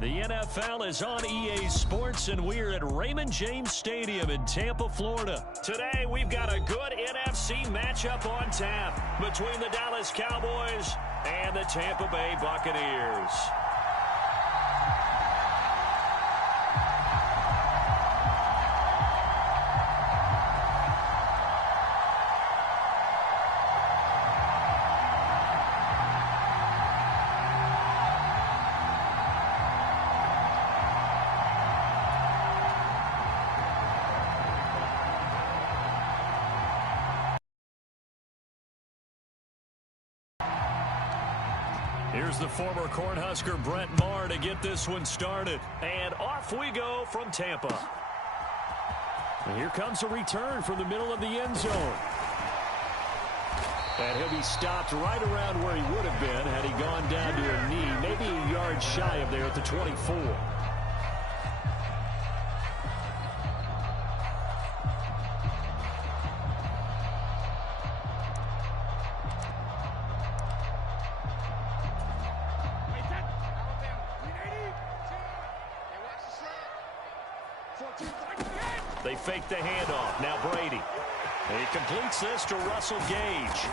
The NFL is on EA Sports, and we're at Raymond James Stadium in Tampa, Florida. Today, we've got a good NFC matchup on tap between the Dallas Cowboys and the Tampa Bay Buccaneers. Here's the former Cornhusker Brett Maher to get this one started. And off we go from Tampa. And here comes a return from the middle of the end zone. And he'll be stopped right around where he would have been had he gone down to a knee, maybe a yard shy of there at the 24. They fake the handoff. Now Brady. He completes this to Russell Gage.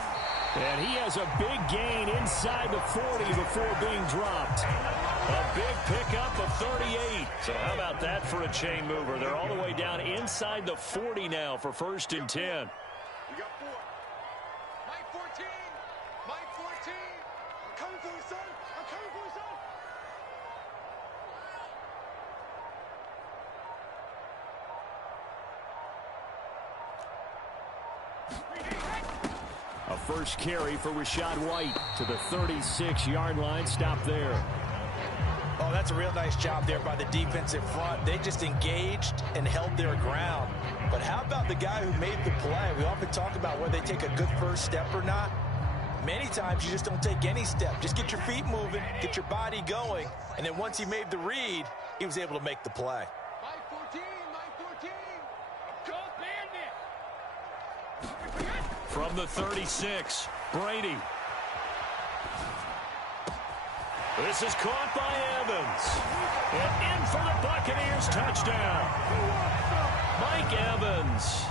And he has a big gain inside the 40 before being dropped. A big pickup of 38. So how about that for a chain mover? They're all the way down inside the 40 now for 1st and 10. We got 4. Mike 14. Mike 14. I'm coming for you, son. I'm coming for you, son. A first carry for Rachaad White to the 36-yard line. Stop there. Oh, that's a real nice job there by the defensive front. They just engaged and held their ground. But how about the guy who made the play? We often talk about whether they take a good first step or not. Many times you just don't take any step. Just get your feet moving, get your body going, and then once he made the read, he was able to make the play. Mike 14. Mike 14. Go Bandit. From the 36, Brady. This is caught by Evans. And in for the Buccaneers touchdown. Mike Evans,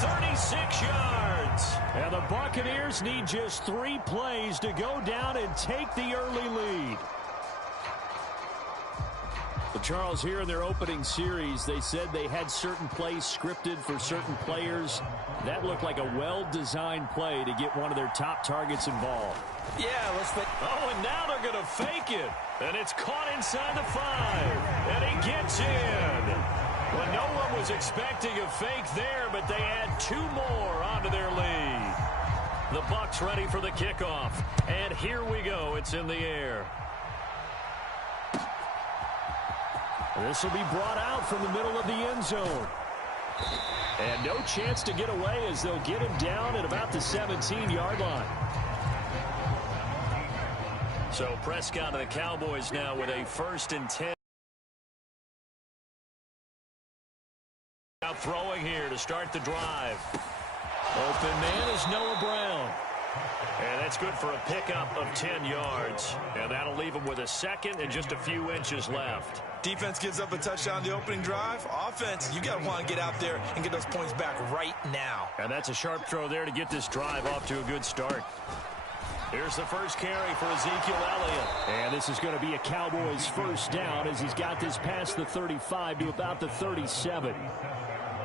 36 yards. And the Buccaneers need just 3 plays to go down and take the early lead. Well, Charles, here in their opening series, they said they had certain plays scripted for certain players. That looked like a well-designed play to get one of their top targets involved. Yeah, let's think. Oh, and now they're going to fake it. And it's caught inside the 5. And he gets in. Well, no one was expecting a fake there, but they add 2 more onto their lead. The Bucs ready for the kickoff. And here we go. It's in the air. This will be brought out from the middle of the end zone. And no chance to get away as they'll get him down at about the 17-yard line. So Prescott and the Cowboys now with a 1st and 10. Now throwing here to start the drive. Open man is Noah Brown. And that's good for a pickup of 10 yards. And that'll leave him with a 2nd and just a few inches left. Defense gives up a touchdown the opening drive. Offense, you got to want to get out there and get those points back right now. And that's a sharp throw there to get this drive off to a good start. Here's the first carry for Ezekiel Elliott. And this is going to be a Cowboys 1st down as he's got this past the 35 to about the 37.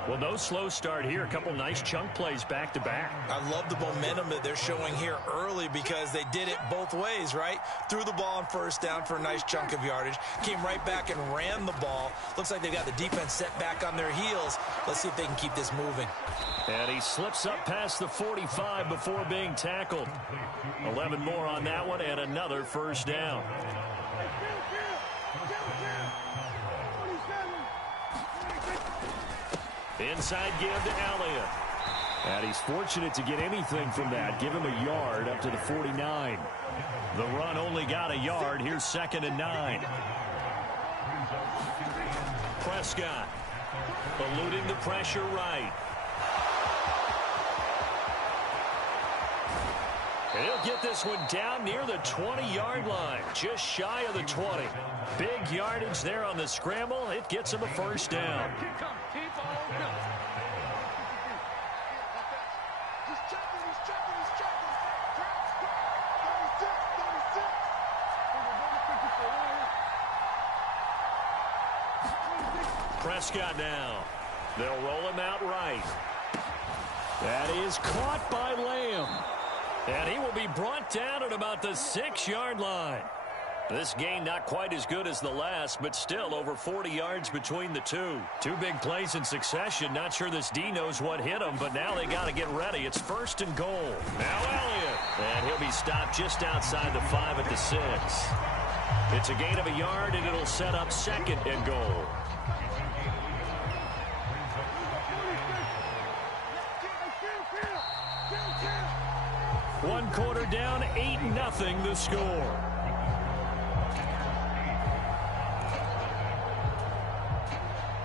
Well, no slow start here. A couple nice chunk plays back-to-back. I love the momentum that they're showing here early because they did it both ways, right? Threw the ball on 1st down for a nice chunk of yardage. Came right back and ran the ball. Looks like they've got the defense set back on their heels. Let's see if they can keep this moving. And he slips up past the 45 before being tackled. 11 more on that one and another 1st down. Inside give to Elliott. And he's fortunate to get anything from that. Give him a yard up to the 49. The run only got a yard. Here's 2nd and 9. Prescott eluding the pressure right. And he'll get this one down near the 20-yard line, just shy of the 20. Big yardage there on the scramble. It gets him a first down. Prescott now. They'll roll him out right. That is caught by Lamb. And he will be brought down at about the 6-yard line. This gain not quite as good as the last, but still over 40 yards between the two. Two big plays in succession. Not sure this D knows what hit him, but now they got to get ready. It's first and goal. Now Elliott. And he'll be stopped just outside the 5 at the 6. It's a gain of a yard, and it'll set up second and goal. One quarter down, 8-0 the score.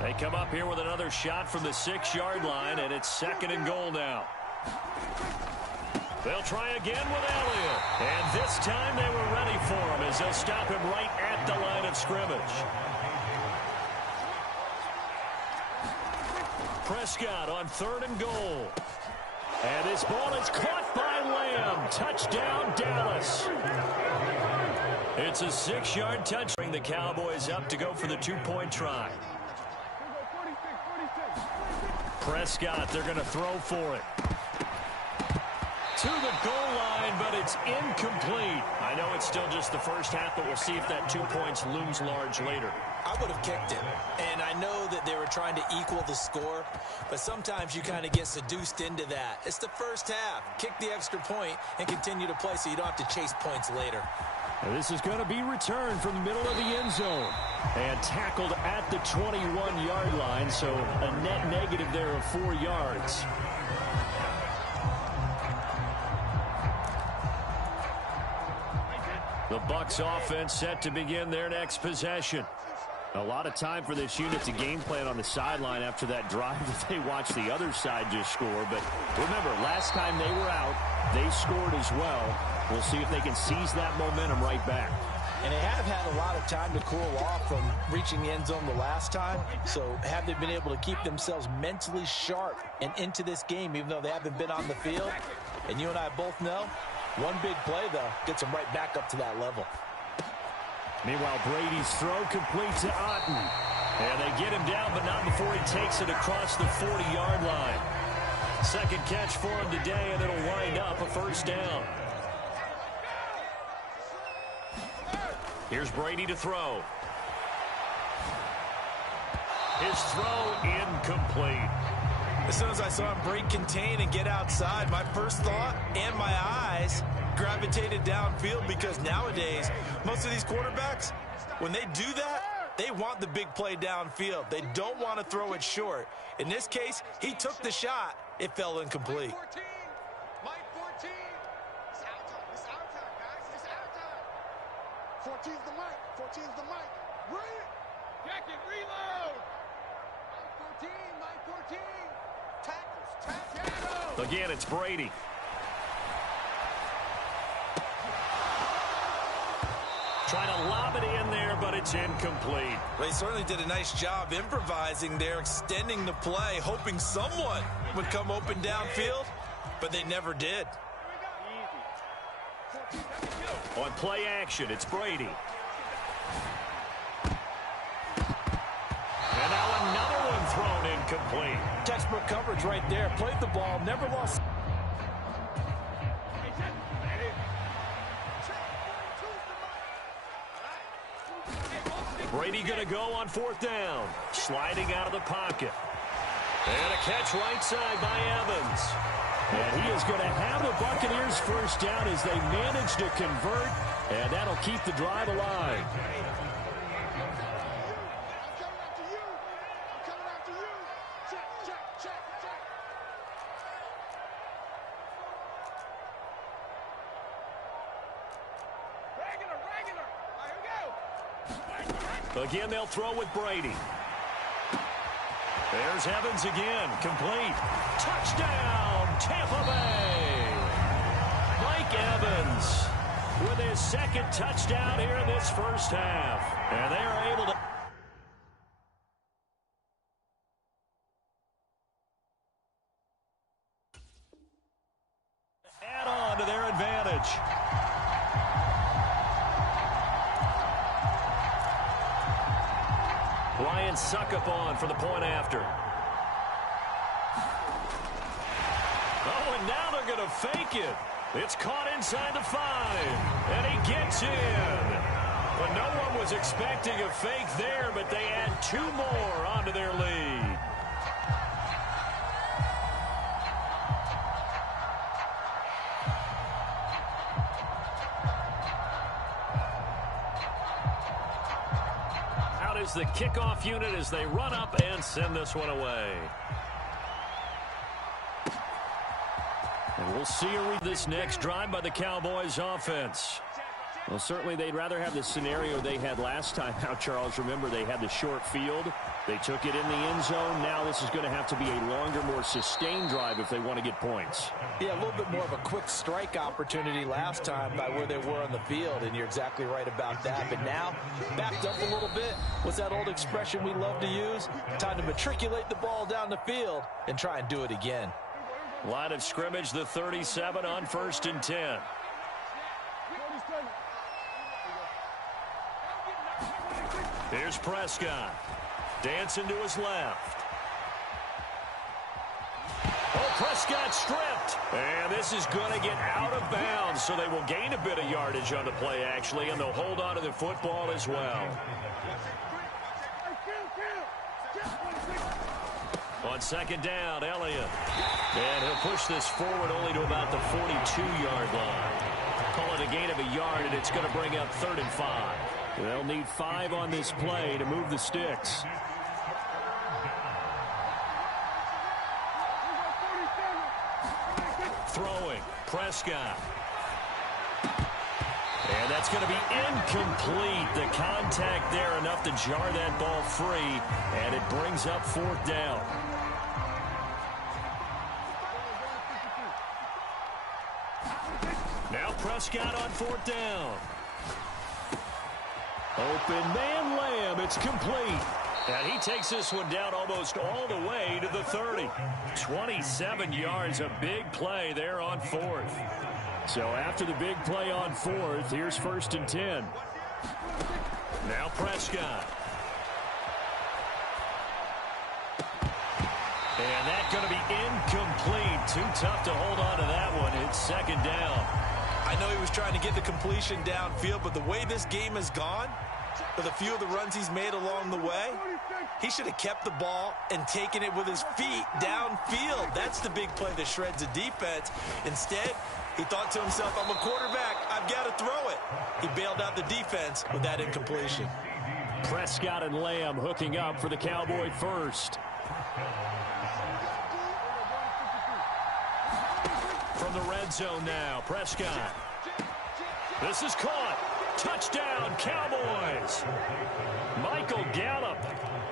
They come up here with another shot from the 6-yard line, and it's second and goal now. They'll try again with Elliott. And this time they were ready for him as they'll stop him right at the line of scrimmage. Prescott on third and goal. And this ball is caught by Lamb. Touchdown, Dallas. It's a 6-yard touch. Bring the Cowboys up to go for the 2-point try. Prescott, they're going to throw for it. To the goal line, but it's incomplete. I know it's still just the first half, but we'll see if that 2 points looms large later. I would have kicked it, and I know that they were trying to equal the score, but sometimes you kind of get seduced into that. It's the first half. Kick the extra point and continue to play so you don't have to chase points later. Now this is going to be returned from the middle of the end zone and tackled at the 21-yard line, so a net negative there of 4 yards. The Bucs offense set to begin their next possession. A lot of time for this unit to game plan on the sideline after that drive that they watched the other side just score. But remember, last time they were out, they scored as well. We'll see if they can seize that momentum right back. And they have had a lot of time to cool off from reaching the end zone the last time. So have they been able to keep themselves mentally sharp and into this game, even though they haven't been on the field? And you and I both know, one big play, though, gets them right back up to that level. Meanwhile, Brady's throw complete to Otten. And they get him down, but not before he takes it across the 40-yard line. Second catch for him today, and it'll wind up a first down. Here's Brady to throw. His throw incomplete. As soon as I saw him break contain and get outside, my first thought and my eyes gravitated downfield, because nowadays, most of these quarterbacks, when they do that, they want the big play downfield. They don't want to throw it short. In this case, he took the shot. It fell incomplete. Mike 14. It's our time. It's our time, guys. It's our time. 14's the mic. 14's the mic. Bring it. Jacket, reload. Mike 14. Tackles. Again, it's Brady. Trying to lob it in there, but it's incomplete. They certainly did a nice job improvising there, extending the play, hoping someone would come open downfield, but they never did. On play action, it's Brady. And now another one thrown incomplete. Textbook coverage right there. Played the ball, never lost. Brady going to go on fourth down. Sliding out of the pocket. And a catch right side by Evans. And he is going to have the Buccaneers first down as they manage to convert. And that'll keep the drive alive. Again, they'll throw with Brady. There's Evans again. Complete. Touchdown, Tampa Bay. Mike Evans his second touchdown here in this first half. And they are able to add on to their advantage. Ryan Suckup on for the point after. Oh, and now they're going to fake it. It's caught inside the 5, and he gets in. But no one was expecting a fake there, but they add 2 more onto their lead. Out is the kickoff unit as they run up and send this one away. And we'll see this next drive by the Cowboys offense. Well, certainly they'd rather have the scenario they had last time out, Charles. Remember, they had the short field. They took it in the end zone. Now this is going to have to be a longer, more sustained drive if they want to get points. Yeah, a little bit more of a quick strike opportunity last time by where they were on the field, and you're exactly right about that. But now, backed up a little bit. What's that old expression we love to use? Time to matriculate the ball down the field and try and do it again. Line of scrimmage, the 37 on 1st and 10. Here's Prescott. Dancing to his left. Oh, Prescott stripped. And this is going to get out of bounds, so they will gain a bit of yardage on the play, actually, and they'll hold on to the football as well. On 2nd down, Elliott. And he'll push this forward only to about the 42-yard line. Call it a gain of a yard, and it's going to bring up 3rd and 5. They'll need 5 on this play to move the sticks. Throwing, Prescott. And that's going to be incomplete. The contact there enough to jar that ball free, and it brings up 4th down. Now Prescott on 4th down. Open man Lamb. It's complete. And he takes this one down almost all the way to the 30. 27 yards, a big play there on 4th. So after the big play on 4th, here's 1st and 10. Now Prescott. And that's going to be incomplete. Too tough to hold on to that one. It's 2nd down. I know he was trying to get the completion downfield, but the way this game has gone, with a few of the runs he's made along the way, he should have kept the ball and taken it with his feet downfield. That's the big play that shreds a defense. Instead, he thought to himself, I'm a quarterback. I've got to throw it. He bailed out the defense with that incompletion. Prescott and Lamb hooking up for the Cowboy first. From the red zone now, Prescott. This is caught. Touchdown, Cowboys. Michael Gallup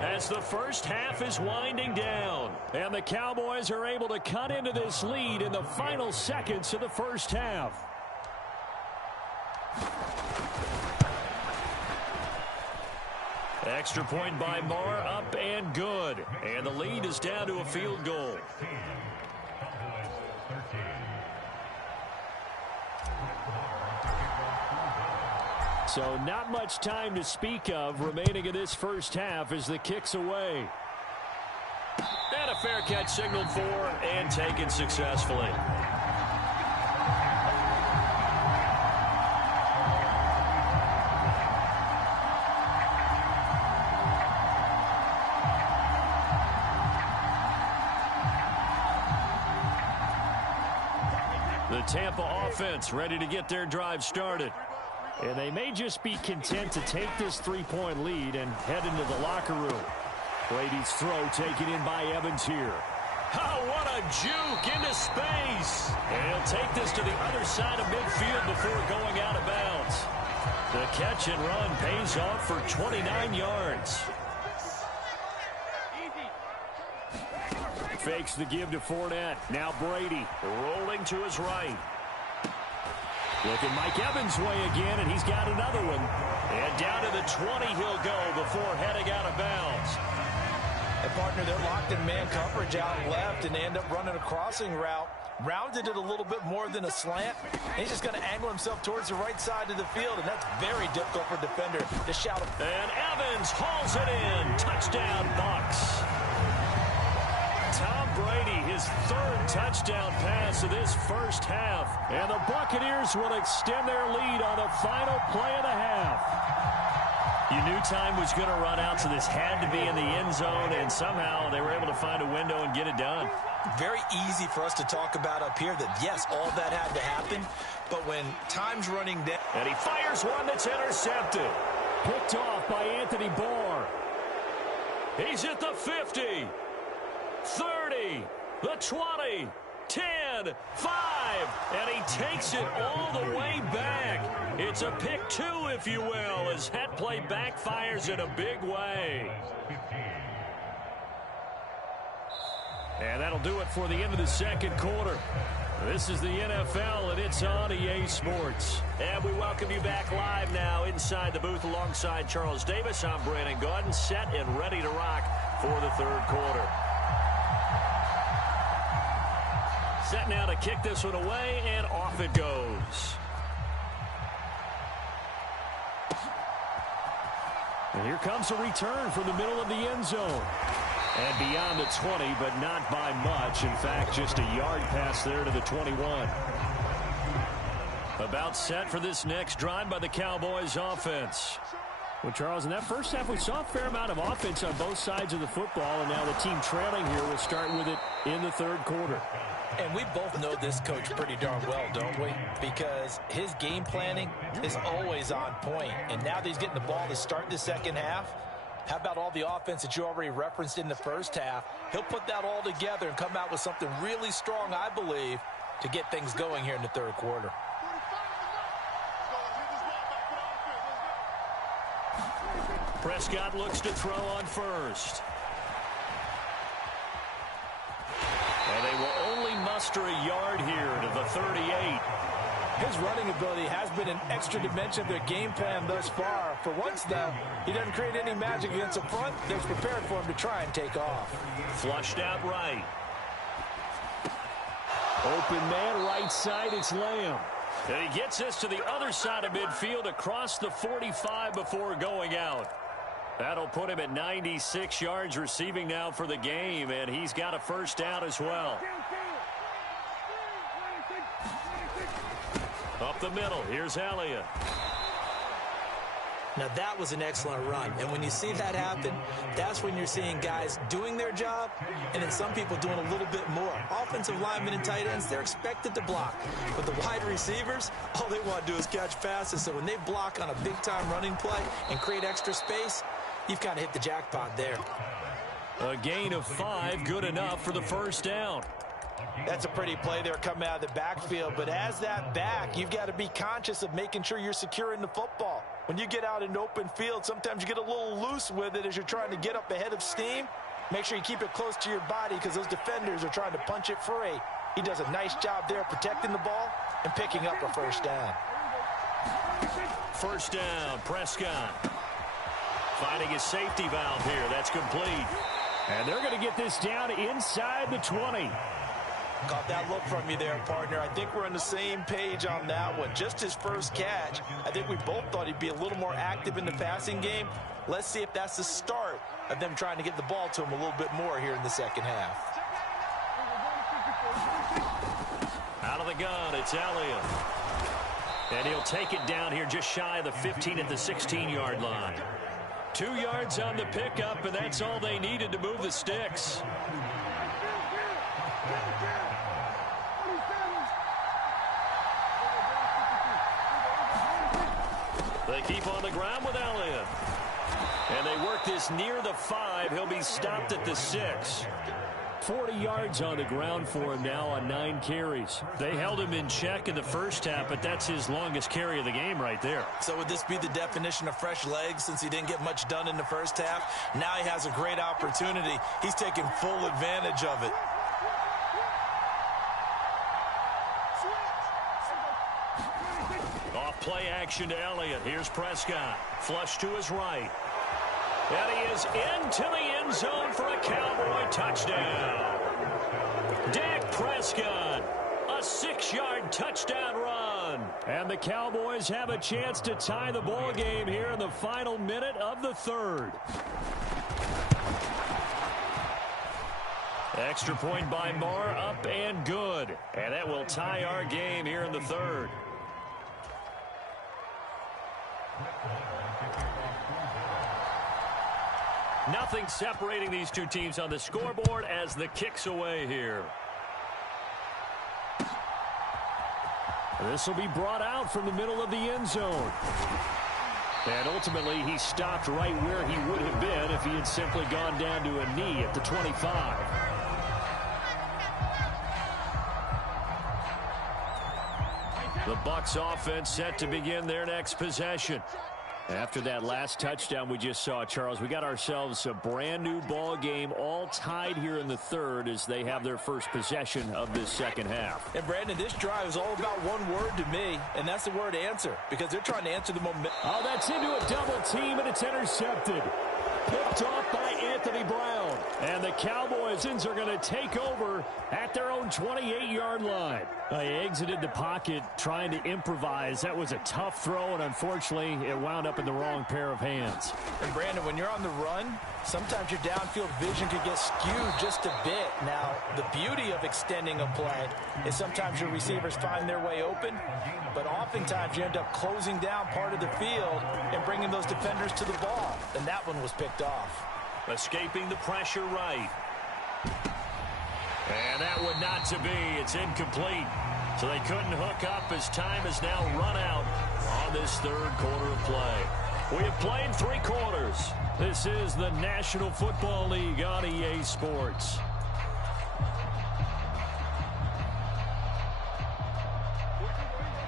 as the first half is winding down. And the Cowboys are able to cut into this lead in the final seconds of the first half. Extra point by Marr, up and good. And the lead is down to a field goal. So not much time to speak of remaining in this first half as the kick's away. And a fair catch signaled for and taken successfully. The Tampa offense ready to get their drive started. And they may just be content to take this 3-point lead and head into the locker room. Brady's throw taken in by Evans here. Oh, what a juke into space. And he'll take this to the other side of midfield before going out of bounds. The catch and run pays off for 29 yards. Fakes the give to Fournette. Now Brady rolling to his right. Looking Mike Evans' way again, and he's got another one. And down to the 20 he'll go before heading out of bounds. And partner, they're locked in man coverage out left, and they end up running a crossing route. Rounded it a little bit more than a slant. And he's just going to angle himself towards the right side of the field, and that's very difficult for a defender to shout. And Evans hauls it in. Touchdown, Bucs. Tom Brady, his third touchdown pass of this first half. And the Buccaneers will extend their lead on the final play of the half. You knew time was going to run out, so this had to be in the end zone, and somehow they were able to find a window and get it done. Very easy for us to talk about up here that, yes, all that had to happen, but when time's running down. And he fires one that's intercepted. Picked off by Anthony Barr. He's at the 50, 30, the 20, 10, 5, and he takes it all the way back. It's a pick two, if you will, as that play backfires in a big way. And that'll do it for the end of the second quarter. This is the NFL, and it's on EA Sports. And we welcome you back live now inside the booth alongside Charles Davis. I'm Brandon Gaudin, set and ready to rock for the third quarter. Set now to kick this one away, and off it goes. And here comes a return from the middle of the end zone. And beyond the 20, but not by much. In fact, just a yard pass there to the 21. About set for this next drive by the Cowboys offense. Well, Charles, in that first half, we saw a fair amount of offense on both sides of the football, and now the team trailing here will start with it in the third quarter. And we both know this coach pretty darn well, don't we? Because his game planning is always on point. And now that he's getting the ball to start the second half, how about all the offense that you already referenced in the first half? He'll put that all together and come out with something really strong, I believe, to get things going here in the third quarter. Prescott looks to throw on first. And they will only muster a yard here to the 38. His running ability has been an extra dimension of their game plan thus far. For once, though, he doesn't create any magic against the front. They're prepared for him to try and take off. Flushed out right. Open man, right side, it's Lamb. And he gets this to the other side of midfield across the 45 before going out. That'll put him at 96 yards receiving now for the game, and he's got a first down as well. Up the middle, here's Elliott. Now that was an excellent run, and when you see that happen, that's when you're seeing guys doing their job, and then some people doing a little bit more. Offensive linemen and tight ends, they're expected to block. But the wide receivers, all they want to do is catch passes, so when they block on a big-time running play and create extra space, you've kind of hit the jackpot there. A gain of 5, good enough for the first down. That's a pretty play there coming out of the backfield, but as that back, you've got to be conscious of making sure you're securing the football. When you get out in open field, sometimes you get a little loose with it as you're trying to get up ahead of steam. Make sure you keep it close to your body because those defenders are trying to punch it free. He does a nice job there protecting the ball and picking up a first down. First down, Prescott. Finding his safety valve here. That's complete. And they're going to get this down inside the 20. Caught that look from you there, partner. I think we're on the same page on that one. Just his first catch. I think we both thought he'd be a little more active in the passing game. Let's see if that's the start of them trying to get the ball to him a little bit more here in the second half. Out of the gun, it's Elliott. And he'll take it down here just shy of the 15 at the 16-yard line. 2 yards on the pickup, and that's all they needed to move the sticks. They keep on the ground with Elliott. And they work this near the 5. He'll be stopped at the 6. 40 yards on the ground for him now on 9 carries. They held him in check in the first half, but that's his longest carry of the game right there. So would this be the definition of fresh legs since he didn't get much done in the first half? Now he has a great opportunity. He's taking full advantage of it. Off play action to Elliott. Here's Prescott. Flush to his right. And he is into the end zone for a Cowboy touchdown. Dak Prescott, a 6-yard touchdown run. And the Cowboys have a chance to tie the ball game here in the final minute of the third. Extra point by Marr, up and good. And that will tie our game here in the third. Nothing separating these two teams on the scoreboard as the kick's away here. This will be brought out from the middle of the end zone. And ultimately, he stopped right where he would have been if he had simply gone down to a knee at the 25. The Bucs offense set to begin their next possession. After that last touchdown we just saw, Charles, we got ourselves a brand new ball game, all tied here in the third as they have their first possession of this second half. And Brandon, this drive is all about one word to me, and that's the word answer, because they're trying to answer the momentum. Oh, that's into a double team, and it's intercepted. Picked off by Anthony Brown. And the Cowboys are going to take over at their own 28-yard line. He exited the pocket trying to improvise. That was a tough throw, and unfortunately, it wound up in the wrong pair of hands. And Brandon, when you're on the run, sometimes your downfield vision could get skewed just a bit. Now, the beauty of extending a play is sometimes your receivers find their way open, but oftentimes you end up closing down part of the field and bringing those defenders to the ball. And that one was picked off. Escaping the pressure right. And that would not to be. It's incomplete. So they couldn't hook up as time has now run out on this third quarter of play. We have played 3 quarters. This is the National Football League on EA Sports.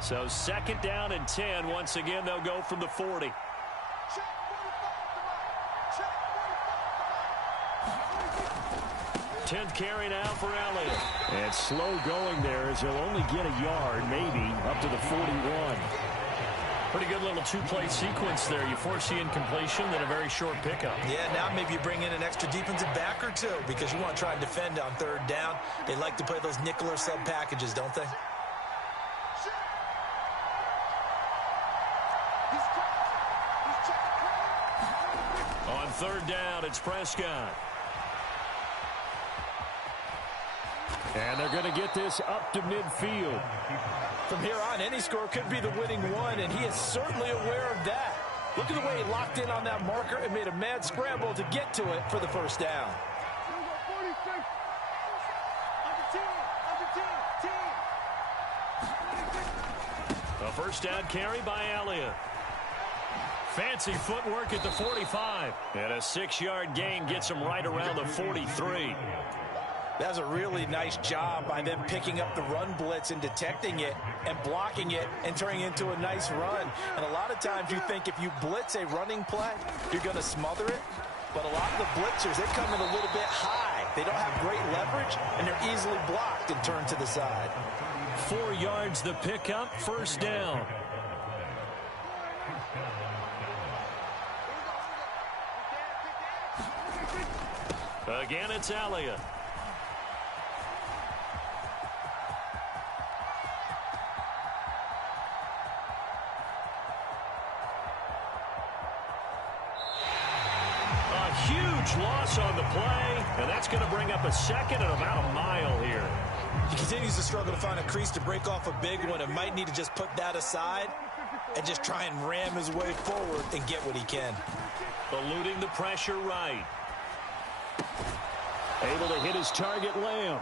So second down and 10. Once again, they'll go from the 40. 10th carry now for Elliott. And slow going there as he'll only get a yard, maybe, up to the 41. Pretty good little two-play sequence there. You force the incompletion, then a very short pickup. Yeah, now maybe you bring in an extra defensive back or two because you want to try and defend on third down. They like to play those nickel or sub packages, don't they? On third down, it's Prescott. And they're going to get this up to midfield. From here on, any score could be the winning one, and he is certainly aware of that. Look at the way he locked in on that marker and made a mad scramble to get to it for the first down. A first down carry by Elliott. Fancy footwork at the 45. And a 6-yard gain gets him right around the 43. That's a really nice job by them picking up the run blitz and detecting it and blocking it and turning it into a nice run. And a lot of times you think if you blitz a running play, you're going to smother it. But a lot of the blitzers, they come in a little bit high. They don't have great leverage, and they're easily blocked and turned to the side. 4 yards the pickup, first down. Again, it's Elliott. Huge loss on the play, and that's going to bring up a second and about a mile here. He continues to struggle to find a crease to break off a big one and might need to just put that aside and just try and ram his way forward and get what he can. Eluding the pressure right. Able to hit his target, Lamb.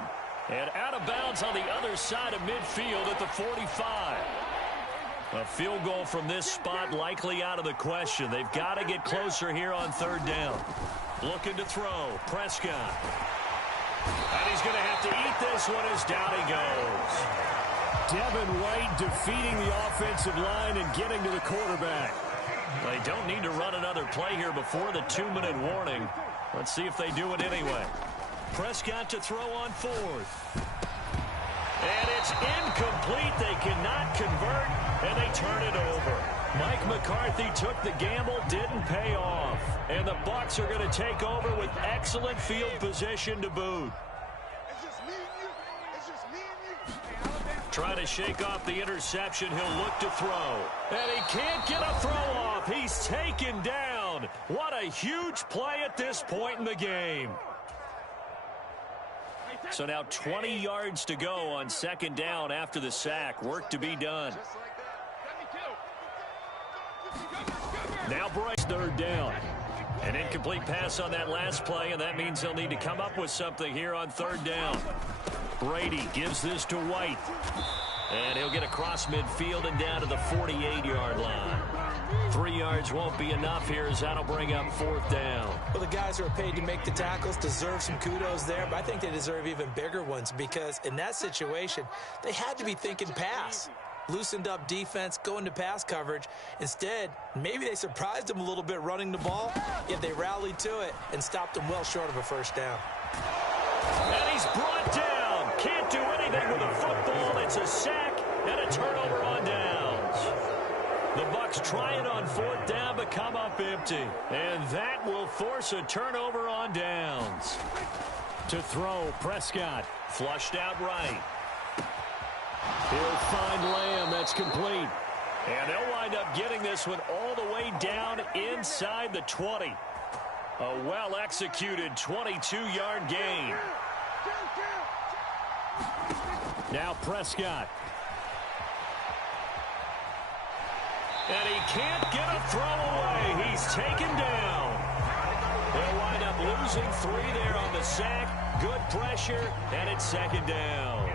And out of bounds on the other side of midfield at the 45. A field goal from this spot likely out of the question. They've got to get closer here on third down. Looking to throw. Prescott. And he's going to have to eat this one as down he goes. Devin White defeating the offensive line and getting to the quarterback. They don't need to run another play here before the 2-minute warning. Let's see if they do it anyway. Prescott to throw on fourth. And it's incomplete. They cannot convert, and they turn it over. Mike McCarthy took the gamble, didn't pay off. And the Bucs are going to take over with excellent field position to boot. It's just me and you. It's just me and you. Trying to shake off the interception. He'll look to throw. And he can't get a throw off. He's taken down. What a huge play at this point in the game. So now 20 yards to go on second down after the sack. Work to be done. Now Bryce, third down. An incomplete pass on that last play, and that means they'll need to come up with something here on third down. Brady gives this to White. And he'll get across midfield and down to the 48-yard line. 3 yards won't be enough here as that'll bring up fourth down. Well, the guys who are paid to make the tackles deserve some kudos there, but I think they deserve even bigger ones because in that situation, they had to be thinking pass. Loosened up defense, going to pass coverage. Instead, maybe they surprised them a little bit running the ball, yet they rallied to it and stopped them well short of a first down. And he's brought down. Can't do anything with a football. It's a sack and a turnover on downs. The Bucs try it on fourth down, but come up empty. And that will force a turnover on downs. To throw, Prescott. Flushed out right. He'll find Lamb. That's complete. And they'll wind up getting this one all the way down inside the 20. A well-executed 22-yard gain. Now Prescott. And he can't get a throw away. He's taken down. They'll wind up losing 3 there on the sack. Good pressure, and it's second down.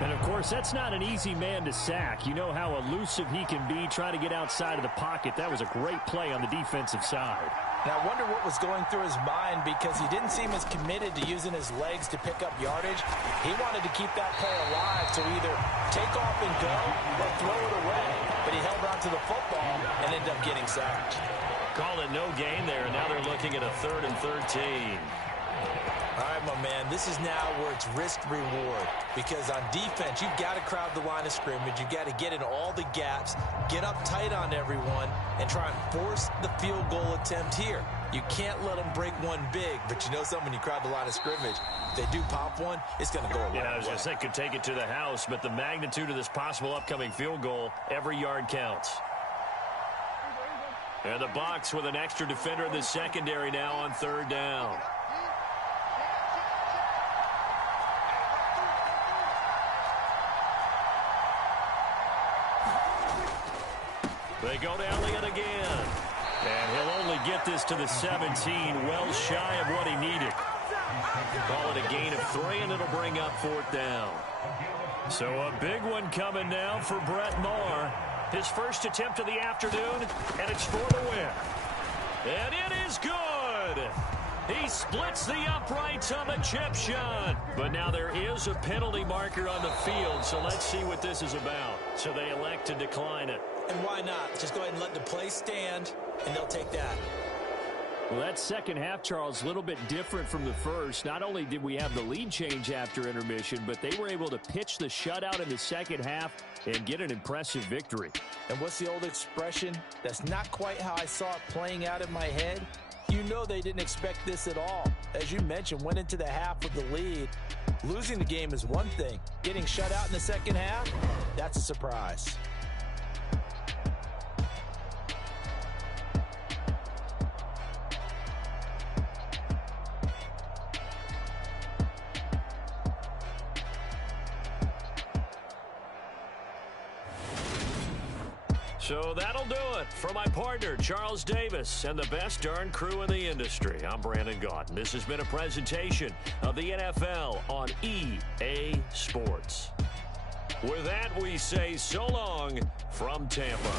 And, of course, that's not an easy man to sack. You know how elusive he can be trying to get outside of the pocket. That was a great play on the defensive side. And I wonder what was going through his mind because he didn't seem as committed to using his legs to pick up yardage. He wanted to keep that play alive to either take off and go or throw it away. But he held on to the football and ended up getting sacked. Call it no gain there, and now they're looking at a 3rd and 13. All right, my man, this is now where it's risk-reward because on defense, you've got to crowd the line of scrimmage. You've got to get in all the gaps, get up tight on everyone, and try and force the field goal attempt here. You can't let them break one big, but you know something, when you crowd the line of scrimmage, if they do pop one, it's going to go a long way. Yeah, I was going to say could take it to the house, but the magnitude of this possible upcoming field goal, every yard counts. And the Bucs with an extra defender in the secondary now on third down. They go to Elliott again. And he'll only get this to the 17, well shy of what he needed. Call it a gain of 3, and it'll bring up fourth down. So a big one coming now for Brett Maher. His first attempt of the afternoon, and it's for the win. And it is good. He splits the uprights on the chip shot. But now there is a penalty marker on the field, so let's see what this is about. So they elect to decline it. And why not? Just go ahead and let the play stand, and they'll take that. Well, that second half, Charles, a little bit different from the first. Not only did we have the lead change after intermission, but they were able to pitch the shutout in the second half and get an impressive victory. And what's the old expression? That's not quite how I saw it playing out in my head. You know they didn't expect this at all. As you mentioned, went into the half with the lead. Losing the game is one thing. Getting shut out in the second half, that's a surprise. So that'll do it for my partner, Charles Davis, and the best darn crew in the industry. I'm Brandon Gaudin. This has been a presentation of the NFL on EA Sports. With that, we say so long from Tampa.